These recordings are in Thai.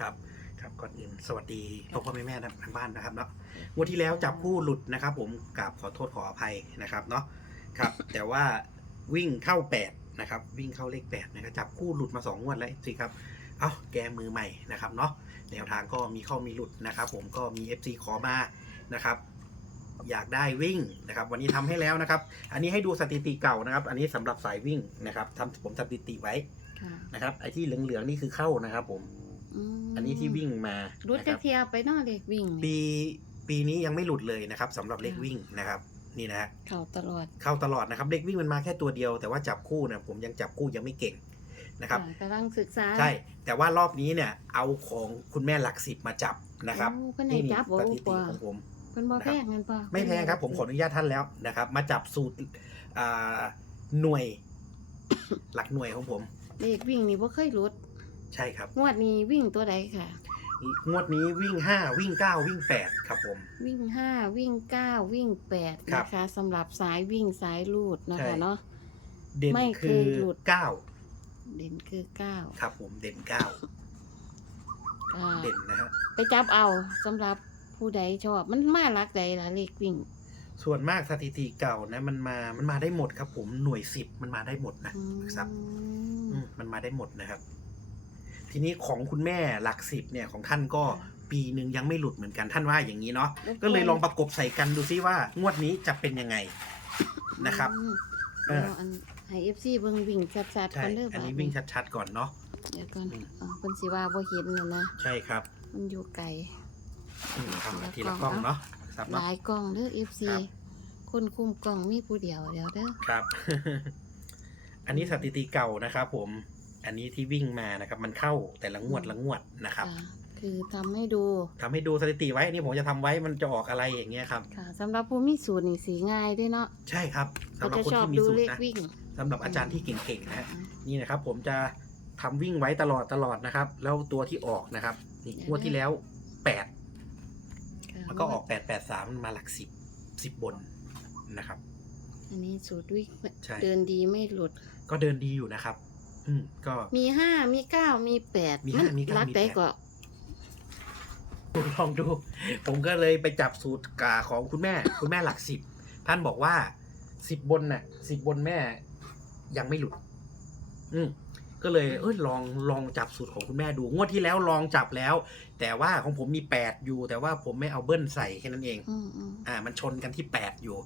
ครับครับก่อนอื่นสวัสดีพ่อพ่อแม่แม่ทางบ้านนะครับเนาะงวดที่แล้วจับคู่หลุดนะครับ ผมกราบขอโทษขออภัยนะครับเนาะครับ แต่ว่าวิ่งเข้าแปดนะครับ วิ่งเข้าเลขแปดนะครับจับคู่หลุดมาสองงวดแล้วสิครับเอ้าแกมือใหม่นะครับเนาะแนวทางก็มีเข้ามีหลุดนะครับ ผมก็มี FC ขอมานะครับอยากได้วิ่งนะครับ วันนี้ทำให้แล้วนะครับ อันนี้ให้ดูสถิติเก่านะครับ อันนี้สำหรับสายวิ่งนะครับทำผมสถิติไว้ค่ะนะครับไอ้ที่เหลืองๆนี่คือเข้านะครับ ผมม อันนี้ที่วิ่งมารุดนะคจะรับเทียไปเนอกเด็กวิ่งนี่ปีปีนี้ยังไม่หลุดเลยนะครับสำหรับเลขค่ะวิ่งนะครับ นี่นะฮะเข่าตลอดเข้าตลอดนะครับเลขวิ่งมันมาแค่ตัวเดียว แต่ว่าจับคู่เนี่ยผมยังจับคู่ยังไม่เก่งนะครับค่ะกำลังศึกษาใช่แต่ว่ารอบนี้เนี่ย เอาของคุณแม่หลักสิบมาจับนะครับโอ้เพิ่นให้จับบ่สโอ้ถิติป่ะของผมเพิ่นบ่นะครับแพงเงินป่ะไม่แพงครับ ผมขออนุญาตท่านแล้วนะครับ มาจับสูตรอ่าหน่วย หลักหน่วยของผมเด็กวิ่งนี่บ่เคยรุด ใช่ครับ งวดนี้วิ่งตัวใดค่ะ งวดนี้วิ่งห้าวิ่งเก้าวิ่งแปดครับผม วิ่งห้าวิ่งเก้าวิ่งแปดครับ นะคะสำหรับสายวิ่งสายลูดนะใช่คะเนาะ เด่นไม่เคคืยอหลุด เก้าเด่นคือเก้าครับผมเด่นเก้าอ่าเด่นนะฮะไปจับเอาสำหรับผู้ใดชอบมันมาหลักใดล่ะเลขวิ่ง ส่วนมากสถิติเก่านะมันมามันมาได้หมดครับผมหน่วยสิบมันมาได้หมดนะอืมครับ อืมมันมาได้หมดนะครับ ทีนี้ของคุณแม่หลักสิบเนี่ยของท่านก็ปีหนึ่งยังไม่หลุดเหมือนกันท่านว่าอย่างนี้เนาะก็เลยลองประกบใส่กันดูซิว่างวดนี้จะเป็นยังไงนะครับ อืมเออ เอาอันให้ FC เบิ่งวิ่งชัดๆใช่กันเด้ออันนี้บาดวิ่งชัดๆก่อนเนาะ เดี๋ยวก่อนอืม อ๋อเพิ่นสิว่าบ่เห็นน่ะนะ ใช่ครับมันอยู่ไกล อืมเอาทีละทีละกกล้ล้อองงเนาะครับหเนาะ ลายกล้องเด้อ FC ครับ คนคุมกล้องมีผู้เดียวเดี๋ยวเด้อ ครับ อันนี้สถิติเก่านะครับผม อันนี้ที่วิ่งมานะครับ มันเข้าแต่ละงวดละงวดนะครับ ค่ะคือทำให้ดูทำให้ดูสถิติไว้อันนี่ผมจะทำไว้มันจะออกอะไรอย่างเงี้ยครับ ค่ะสำหรับผู้มีสูตรนี่สีง่ายด้วยเนาะใช่ครับสำหรับก็จะคนชอบที่มีดูสูตเลรขนะวิ่งสำหรับอาจารย์ที่เก่งๆนะฮะนี่นะครับ ผมจะทำวิ่งไว้ตลอดตลอดนะครับ แล้วตัวที่ออกนะครับนี่งวดที่แล้วแปด ค่ะแล้วก็ออกแปดแปดสามมาหลักสิบสิบบนนะครับ อันนี้สูตรวิ่งใช่ เดินดีไม่หลุดก็เดินดีอยู่นะครับ อืมก็ มีห้ามีเก้ามีแปดมีห้ามีเก้ารักมีได้แปดก็ลองดู ผมก็เลยไปจับสูตรกาของคุณแม่ คุณแม่หลักสิบ ท่านบอกว่าสิบบนน่ะสิบบนแม่ยังไม่หลุด อืมก็เลยเออลองลองจับสูตรของคุณแม่ดู งวดที่แล้วลองจับแล้ว แต่ว่าของผมมีแปดอยู่ แต่ว่าผมไม่เอาเบิ้ลใส่แค่นั้นเอง อืมอืมอ่า มันชนกันที่แปดอยู่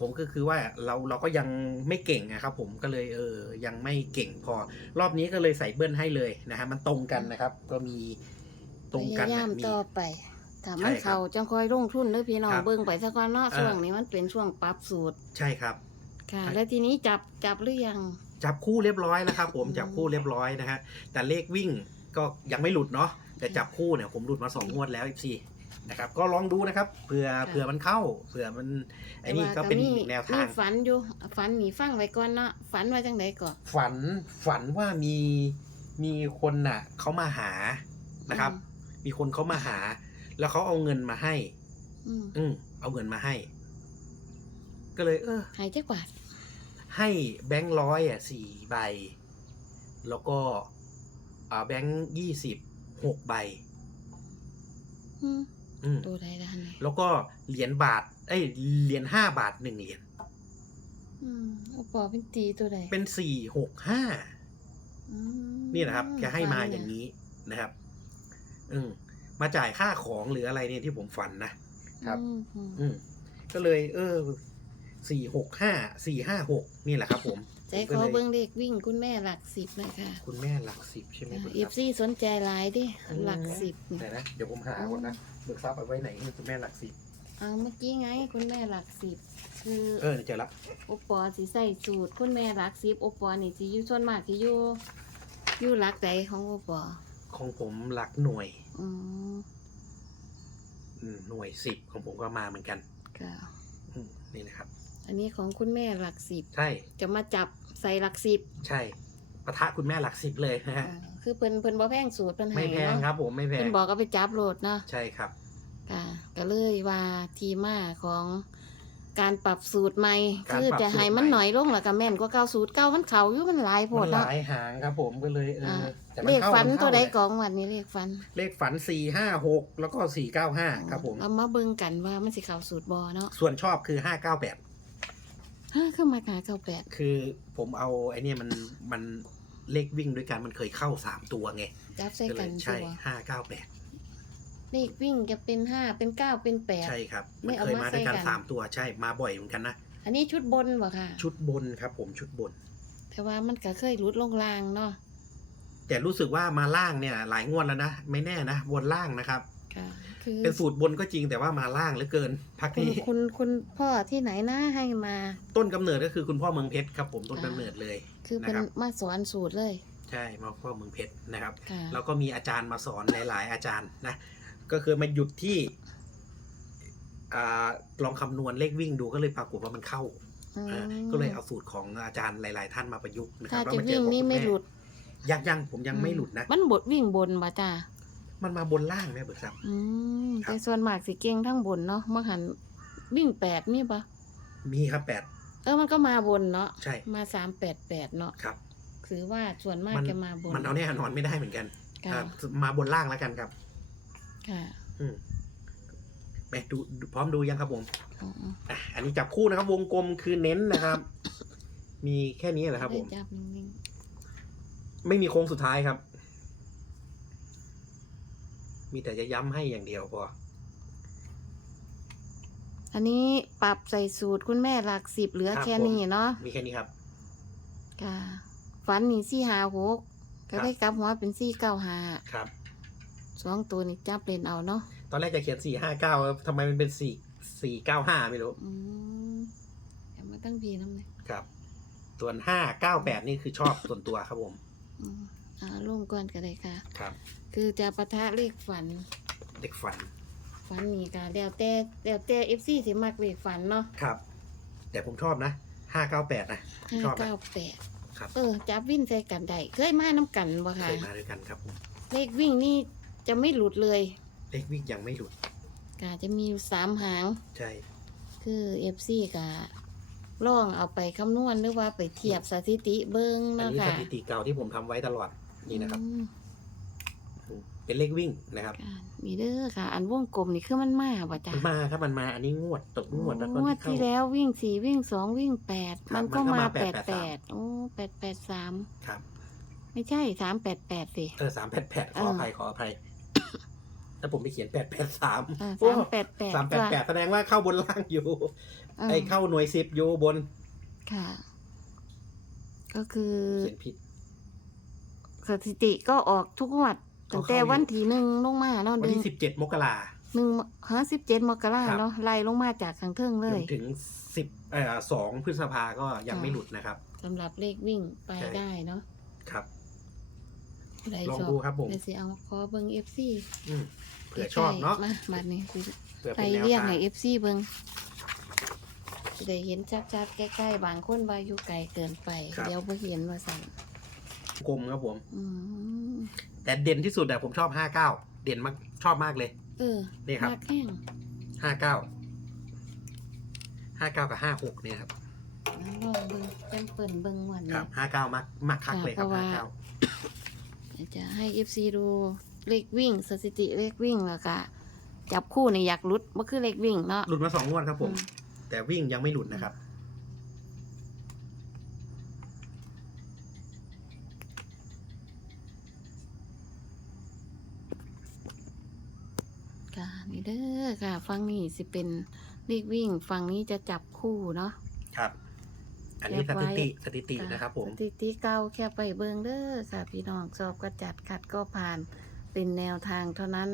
ผมก็คือว่าเราเราก็ยังไม่เก่งนะครับ ผมก็เลยเออยังไม่เก่งพอ รอบนี้ก็เลยใส่เบิ้ลให้เลยนะฮะมันตรงกันนะครับ ก็มีตรงกันพยายามนะมี ต่อไปถ้าใช่มันครับเขาจังคอยลงทุนเด้อพี่น้องครับเบิ่งไปซะก่อนเนาะอ่าช่วงนี้มันเป็นช่วงปรับสูตรใช่ครับ ค่ะ ใช่ แล้วทีนี้จับจับหรือยัง จับคู่เรียบร้อยแล้วครับผมอืมจับคู่เรียบร้อยนะฮะแต่เลขวิ่งก็ยังไม่หลุดเนาะแต่จับคู่เนี่ยผมหลุดมาสองงวดแล้วอีกสี่ นะครับ ก็ลองดูนะครับเผื่อเผื่อมันเข้าเผื่อมันไอ้นี่ก็เป็นอีกหนึ่งแนวทางมีฝันอยู่ฝันหนีฟังไว้ก่อนเนาะฝันว่าจังไดก่อนฝันฝันว่ามีมีคนน่ะเขามาหานะครับ มีคนเขามาหา แล้วเขาเอาเงินมาให้ อืมอืมเอาเงินมาให้ ก็เลย เออหายจักบาทให้แบงค์ร้อยอะสี่ใบ แล้วก็อ่าแบงค์ยี่สิบหกใบ อืม อืมตัวใดด้านไหนแล้วก็เหรียญบาท เอ้ยเหรียญห้าบาทหนึ่งเหรียญอืมโอปอเป็นตีตัวใดเป็นสี่หกห้าอืมนี่นะครับแกให้มาฝันอย่างนี้นะครับ อืมมาจ่ายค่าของหรืออะไรเนี่ยที่ผมฝันนะ ครับ อืมอืมอืมก็เลย เออสี่หกห้าสี่ห้าหกนี่แหละครับผม ใจผมขก็อเลยเบิ่งเด็กวิ่งคุณแม่หลักสิบเลยค่ะคุณแม่หลักสิบใช่ไหมครับเอฟซีสนใจหลายดิอืมหลักสิบนี่ไหนนะ เดี๋ยวผมหาก่อนนะเบิกทรัพย์เอาไว้ไหนคุณแม่หลักสิบเอาเมื่อกี้ไงคุณแม่หลักสิบคือเออเจอละโอปอสิใส่สูตร คุณแม่หลักสิบโอปอนี่สิอยู่ส่วนมากสิอยู่อยู่หลักใดของโอปอของผมหลักหน่วยอืมอืมหน่วยสิบของผมก็มาเหมือนกัน ค่ะอืมนี่นะครับ อันนี้ของคุณแม่หลักสิบ ใช่ จะมาจับใส่หลักสิบใช่ปะทะคุณแม่หลักสิบเลยนะฮะ อ่าคือเพิ่นเพิ่นบ่แพงสูตรเพิ่นให้ไม่แพงเนาะครับ ผมไม่แพเพิ่งนบอกก็ไปจับโหลดเนาะ ใช่ครับ ค่ะก็เลยว่าทีมาของการปรับสูตรใหม่การคือปรับจะให้สูตรมันใหม่ หน่อยลงแล้วก็แม่นกว่าเก่าสูตรเก่ามันเขาอยู่มันหลายโพมัดนหเนาะลายหางครับ ผมก็เลยเอออ่าแต่มัเลขข้าฝันมัเข้าตัวใดแหละกองวันนี้เลขฝันเลขฝันสี่ห้าหกแล้วก็สี่เก้าห้าครับผม เอามาเบิ่งกันว่ามันสิเข้าสูตรบ่เนาะส่วนชอบคือห้าเก้าแปด ฮะขึ้นมาหาเก้าแปดคือผมเอาไอ้เนี่ยมันมันเลขวิ่งด้วยกันมันเคยเข้าสามตัวไงจับใส่ก็เลกันยสิใช่บ่ห้าเก้าแปดเลขวิ่งจะเป็นห้าเป็นเก้าเป็นแปด ใช่ครับไม่มันเอาเคยมามาด้วยกันใส่กัน สามตัวใช่มาบ่อยเหมือนกันนะ อันนี้ชุดบนบ่ค่ะ ชุดบนครับผมชุดบน แต่ว่ามันก็เคยรุดลงลางเนาะแต่รู้สึกว่ามาล่างเนี่ย หลายงวดแล้วนะ ไม่แน่นะบนล่างนะครับ ค่ะคือเป็นสูตรบนก็จริงแต่ว่ามาล่างเหลือเกินพักคุณนี้คุณคุณพ่อที่ไหนนะให้มา ต้นกำเนิดก็คือคุณพ่อเมืองเพชรครับผมต้นกำเนิดเลยคือเป็นนะครับ มาสอนสูตรเลย ใช่มาพ่อเมืองเพชรนะครับ ค่ะแล้วก็มีอาจารย์มาสอนหลาย ๆ อาจารย์นะ ก็คือมาหยุดที่อ่าลองคำนวณเลขวิ่งดูก็เลยปรากฏว่ามันเข้าอืมอ่าก็เลยเอาสูตรของอาจารย์หลาย ๆ ท่านมาประยุกต์นะคถ้ารับจะแล้วาเอวิ่งของนี่คุณไม่หลุดยังยังผมยังไม่หลุดนะ มันบดวิ่งบนบ่จ้า มันมาบนล่างนะเบิกครับอืมครับ แต่ส่วนมากสิเก่งทั้งบนเนาะมาหันวิ่งแปดมีปะมีครับแปดเออมันก็มาบนเนาะใช่มาสามแปดแปดเนาะครับ ถือว่าส่วนมากมัน จะมาบนมันเอาแน่นอนไม่ได้เหมือนกันค่ะอ่ามาบนล่างแล้วกันครับ ค่ะอืมไปดูดูพร้อมดูยังครับผมอ๋ออะอันนี้จับคู่นะครับ วงกลมคือเน้นนะครับ มีแค่นี้แหละครับผมได้จับนิ่งไม่มีโค้งสุดท้ายครับ มีแต่จะย้ำให้อย่างเดียวพอๆอันนี้ปรับใส่สูตรคุณแม่หลักสิบเหลือครับแค่ผม นี้เนาะมีแค่นี้ครับ ค่ะฝันนี่สี่หาหกก็ครับได้กลับหัวเป็นสี่เก้าหาครับ สองตัวนี่จับเล่นเอาเนาะตอนแรกจะเขียนสี่ห้าเก้าทำไมมันเป็นสี่สี่เก้าห้าไม่รู้ อืมเอามาตั้งพีน้ำเลยครับ ส่วนห้าเก้าแปดนี่คือชอบส่วนตัวครับผม อืม อ่าร่วมก่อนก็ได้ค่ะ ครับคือจะปะทะเลขฝัน เด็กฝันฝันนี่ก็แล้วแต่แล้วแต่เอฟซีสิมักเลขฝันเนาะครับ แต่ผมชอบนะห้าเก้าแปดนะห้าชอบนะเก้าแปดครับ เออจับวิ่งใส่กันได้เคยมาน้ำกันบ่เคค่ะ ยมาด้วยกันครับผมเลขวิ่งนี่จะไม่หลุดเลยเลขวิ่งยังไม่หลุดก็จะมีอยู่สามหาง ใช่ คือเอฟซีก็ลองเอาไปคำนวณหรือว่าไปเทียบสถิติเบิ้งอันเนาะนี้สค่ะถิติเก่าที่ผมทำไว้ตลอด นี่นะครับ อืมเป็นเลขวิ่งนะครับ ค่ะมีเด้อค่ะ อันวงกลมนี่คือมันมาบ่จ้ะมันมาครับมันมาอันนี้งวดตกงวดแล้วก็งวดที่เข้าที่แล้ววิ่งสี่วิ่งสองวิ่งแปดครับมันก็มันก็มามาแปดแปด883 โอ้แปดแปดสามครับ ไม่ใช่สามแปดแปดสิ เออสามแปดแปดขเออออภัยขออภัยแต่ผมไปเขียนแปดแปดสามสามแปดแปดสามแปดแปดแสดงว่าเข้าบนล่างอยู่ ไอ้เข้าหน่วยสิบอยู่บน ค่ะ ก็คือเขียนผิด สถิติก็ออกทุกงวดก็ตั้งเข้าแต่อยู่วันที่หนึ่งลงมาเนาะวันหนึ่งที่สิบเจ็ดมกราหนึ่งห้าสิบเจ็ดมกราครับเนาะไล่ลงมาจากข้างเทิงเลจยนถึงสิบเอ่อสองพฤษภาก็ยังไม่หลุดนะครับสำหรับเลขวิ่งไปใช่ได้เนาะครับได้ลองชอบดูครับผมเดี๋ยวสิเอาขอเบิ้งเอฟซีอืมเผื่อชอบเนาะมาบัดนี้สิเผื่อไปเป็นแนวเรียกทางให้เอฟซีเบิ้งจะได้เห็นชัดๆใกล้ๆบางคนว่าอยู่ไกลเกินไป เดี๋ยวบ่เห็นว่าสั่น กลมครับผม อืมแต่เด่นที่สุดอะผมชอบห้าเก้าเด่นมากชอบมากเลย เออนี่ครับ มากแห้งห้าเก้าห้าเก้ากับห้าหกเนี่ยครับลองเบิ้งเต็มเปิ่นเบิ้งวันคนี้รับห้าเก้ามากมากคักเลยครับเพราะว่า ห้าเก้าเดี๋ยวจะให้ FC ดูเลขวิ่งสถิติเลขวิ่งแล้วก็จับคู่ในอยากหลุดว่าคือเลขวิ่งเนาะหลุดมาสองงวดครับผมอืมแต่วิ่งยังไม่หลุดนะครับ ค่ะนี่เด้อค่ะ ฟังนี่สิเป็นเลขวิ่งฟังนี้จะจับคู่เนาะครับ อันนี้แคสปไว้ถิติสถิตินะครับผมสถิติเก่าแค่ไปเบิงเด้อค่ะ พี่น้องสอบก็จัดขัดก็ผ่านเป็นแนวทางเท่านั้น